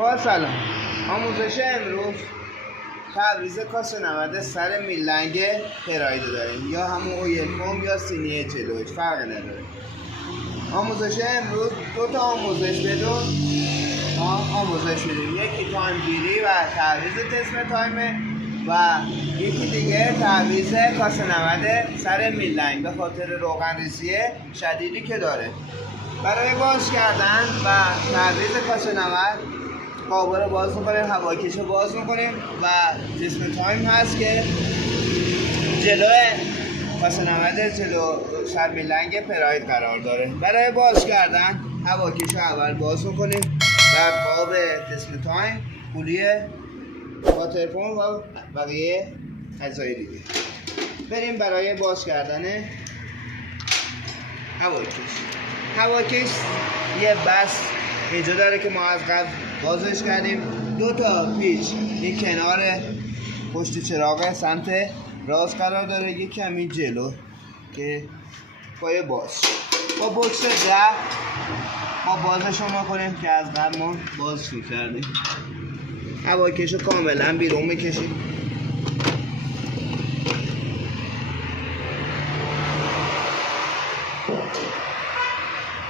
با سلام. آموزش امروز تعویض کاسه 90 سر میلنگ پراید داریم، یا همون اویل فوم یا سینی جلوش، فرق نداره. آموزش امروز دو تا آموزش بدون آموزش بدیم، یکی تایم گیری و تعویض تسم تایمه و یکی دیگه تعویض کاسه 90 سر میلنگ به خاطر روغن ریزی شدیدی که داره. برای باز کردن و تعویض کاسه 90 قابل رو باز میکنیم، هواکش رو باز میکنیم و تسم تایم هست که جلو کاسه 90 جلو سر میلنگ پراید قرار داره. برای باز کردن هواکش رو اول باز میکنیم و قاب تسم تایم، پولی واترفون و بقیه اجزای دیگه. بریم برای باز کردن هواکش یه بس اینجا داره که ما از قبل بازش کردیم. دو تا پیچ این کنار پشت چراغ سمت راست قرار داره، یک کمی جلو که پای باز با بکس 10 ما بازشون میکنیم که از قبل ما باز کردیم. هواکش رو کاملا بیرون میکشیم.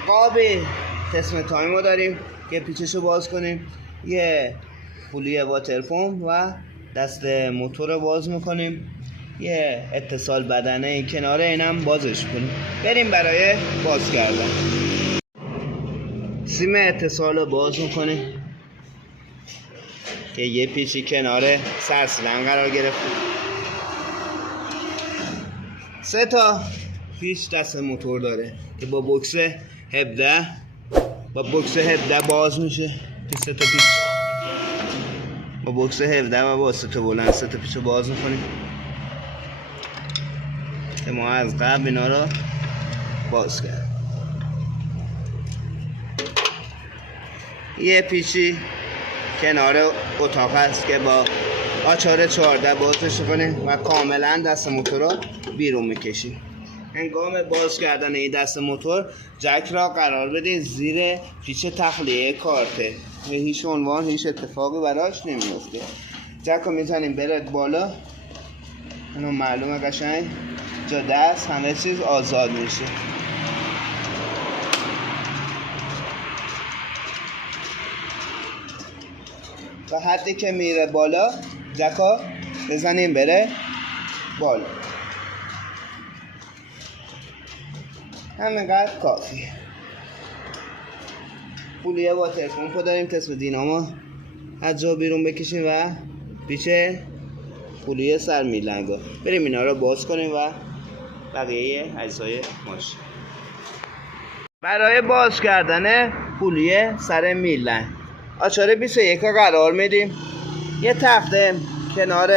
قاب تسم تایم رو داریم که پیچش رو باز کنیم، یه پولی واترفون و دست موتور رو باز میکنیم، یه اتصال بدنه این کناره اینم بازش کنیم. بریم برای باز کردن. سیم اتصال رو باز میکنیم که یه پیچی کنار سرسیلن قرار گرفته. 3 تا پیچ دست موتور داره که با بکس 17 باز میشه. 3 تا پیچ با بکس 17 و با 3 تا بلند 3 تا پیچ رو باز میکنیم که ما از قبل اینا رو باز کردیم. یه پیچی کنار اتاق هست که با آچار 14 بازش کنیم و کاملا دست موتور رو بیرون میکشیم. هنگام باز کردن این دست موتور جک را قرار بدین زیر پیچ تخلیه کارته و هیچ عنوان هیچ اتفاقی براش نمیفته. جک رو میزنیم برد بالا، اینو معلومه قشنگ جا دست همه چیز آزاد میشه. و حدی که میره بالا جکا بزنیم بره بالا، همینقدر کافیه. پولیه واترفون رو داریم، تسم دینامو از جا بیرون بکشیم و پیچ پولیه سر میلنگا. بریم اینا رو باز کنیم و بقیه اجزای ماشین. برای باز کردن پولیه سر میلنگ آچار 21 قرار میدیم، یه تخته کنار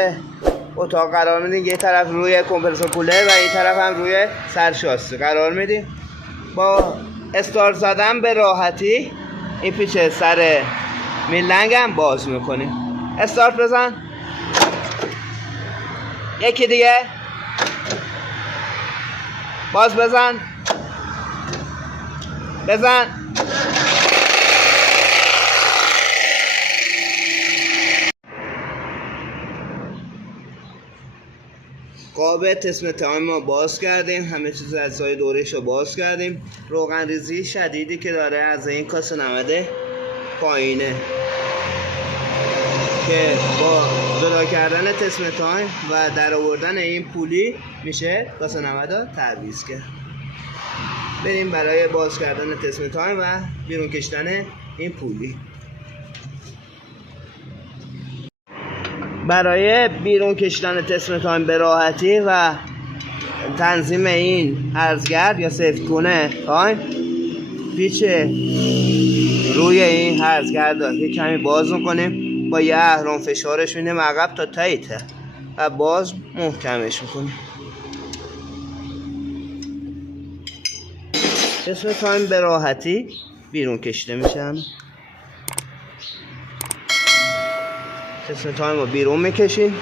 اتاق قرار میدیم، یه طرف روی کمپرسور کولر و این طرف هم روی سرشاسته قرار میدیم. با استارت زدن به راحتی این پیچ سر میلنگ هم باز میکنیم. استارت بزن، یکی دیگه باز بزن. قاب تسم تایم ما باز کردیم، همه چیز اجزای دورش رو باز کردیم. روغن ریزی شدیدی که داره از این کاسه 90 پایینه که با جدا کردن تسم تایم و در آوردن این پولی میشه کاسه 90 تعویض کرد. بریم برای باز کردن تسم تایم و بیرون کشیدن این پولی. برای بیرون کشیدن تسم تایم به راحتی و تنظیم این هرزگرد یا سیفت کنه تایم، پیچ روی این هرزگرد یک کمی باز میکنیم، با یه اهرم فشارش میدیم عقب تا تایته و باز محکمش میکنیم. تسم تایم به راحتی بیرون کشیده میشه. تسم تایم رو بیرون میکشیم.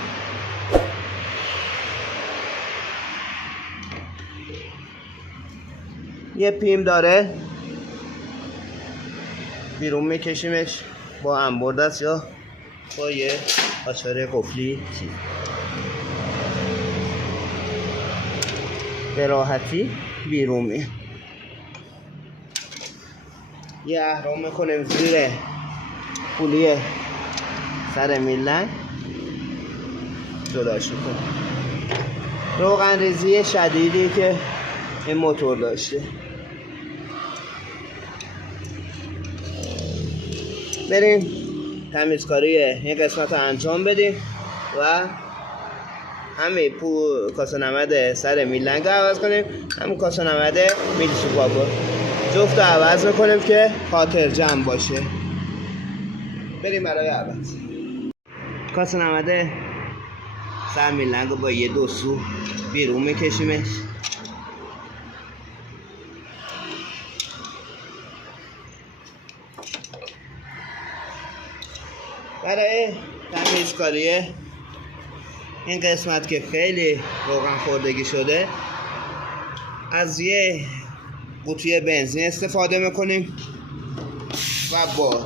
یه پیم داره بیرون میکشیمش با انبرد است یا با یه آچار قفلی چی به راحتی بیرون میاد. یه اهرام میکنیم زیر پولی سر میلنگ جداش میکنیم. روغن ریزی شدیدی که این موتور داشته. بریم تمیزکاری این قسمت رو انجام بدیم و همین کاسه نمد سر میلنگ رو عوض کنیم، همین کاسه نمد میل سوپاپ رو جفت رو عوض میکنیم که خاطر جمع باشه. بریم برای عوض. کاسه نمد سر میلنگ رو با یه دو سو بیرون میکشیمش. برای تمیزکاری این قسمت که خیلی روغن خوردگی شده از یه قوطی بنزین استفاده میکنیم و با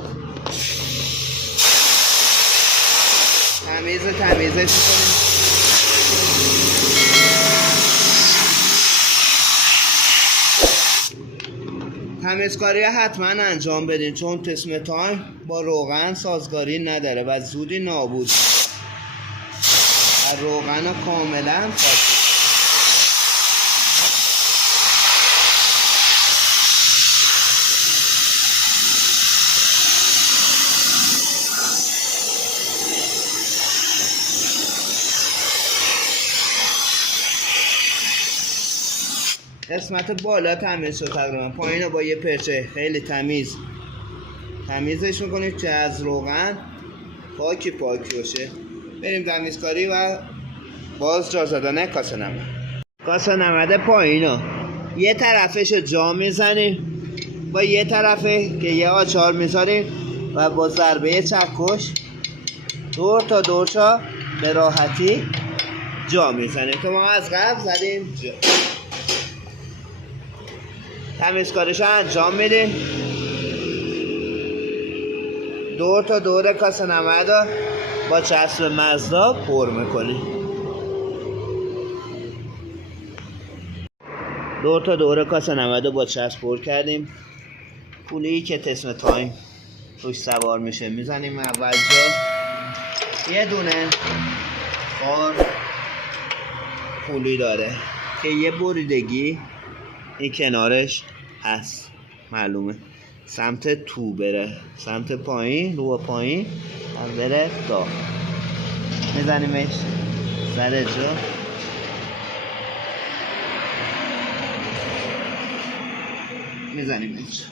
تمیزش میکنیم. تمیزکاری حتما انجام بدین چون تسمه تایم با روغن سازگاری نداره و زودی نابود میشه. روغن کاملا پاک. قسمت بالا تمیز شد تقریبا، پایین رو با یه پرچه خیلی تمیزش میکنید که از روغن پاک باشه. بریم تمیزکاری و باز جا زدن کاسه نمد. کاسه نمد پایین رو یه طرفش رو جا میزنیم با یه طرفه که یه آچار میذاریم و با ضربه چکش دور تا دورشا به راحتی جا میزنیم که ما از قبل زدیم جا. تمیزکاریش رو انجام میدیم. دور تا دور کاسه نمد رو با چسب مزدا پر میکنیم. دور تا دور کاسه نمد رو با چسب پر کردیم. پولی که تسمه تایم روش سوار میشه میزنیم اول جا. یه دونه خار پولی داره که یه بریدگی این کنارش هست، معلومه سمت تو بره، سمت پایین رو پایین هم بره داخل. میزنیمش سر جا. میزنیمش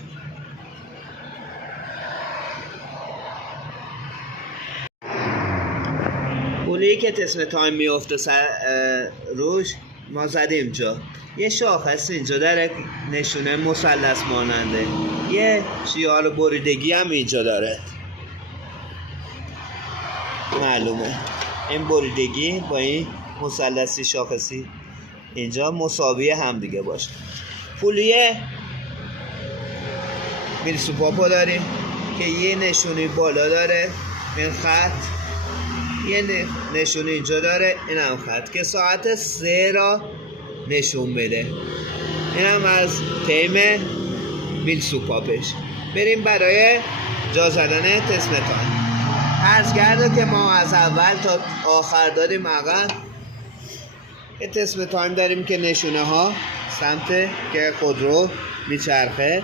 پولی که تسمه تایم میفته روش ما زدیم جا. یه شاخ هست اینجا داره نشونه مثلث ماننده، یه شیار بریدگی هم اینجا داره، معلومه این بریدگی با این مثلثی شاخصی اینجا مساوی هم دیگه باشه. پولیه میل سوپاپو داریم که یه نشونی بالا داره، این خط یه نشونی اینجا داره، این هم خط که ساعت 3 را نشون بده. این هم از تیم میل سوپاپش. بریم برای جا زدن تسمه تایم. عرضگرد که ما از اول تا آخر داریم عقب. یه تسمه تایم داریم که نشونه ها سمت که خودرو میچرخه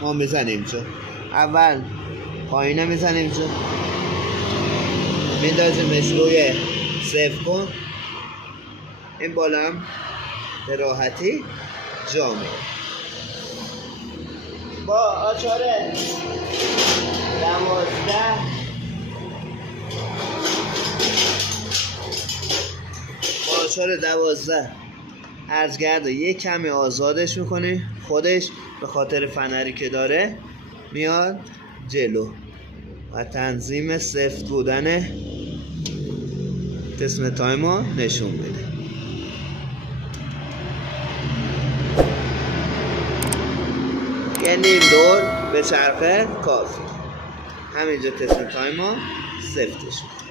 ما میزنیم جا. اول پایینه میزنیم جا، میندازیمش روی صفر کن. این بالا هم به راحتی جا میره. با آچار 12 عرضگرد یک کمی آزادش میکنی، خودش به خاطر فنری که داره میاد جلو و تنظیم سفت بودن تسمه تایم رو نشون میده. یه نیم دور به چرخه کافی. همینجا تست تایم ها صفر شد.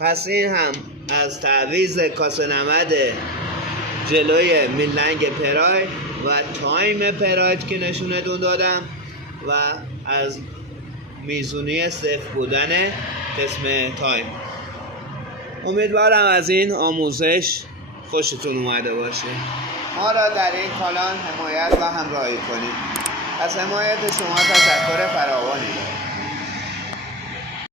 پس این هم از تعویض کاسه نمد جلوی میلنگ پراید و تایم پراید که نشونتون دادم و از میزونی صفر بودن قسم تایم. امیدوارم از این آموزش خوشتون اومده باشه. ما را در این کانال حمایت و همراهی کنید. از حمایت شما تشکر فراوانی دارم.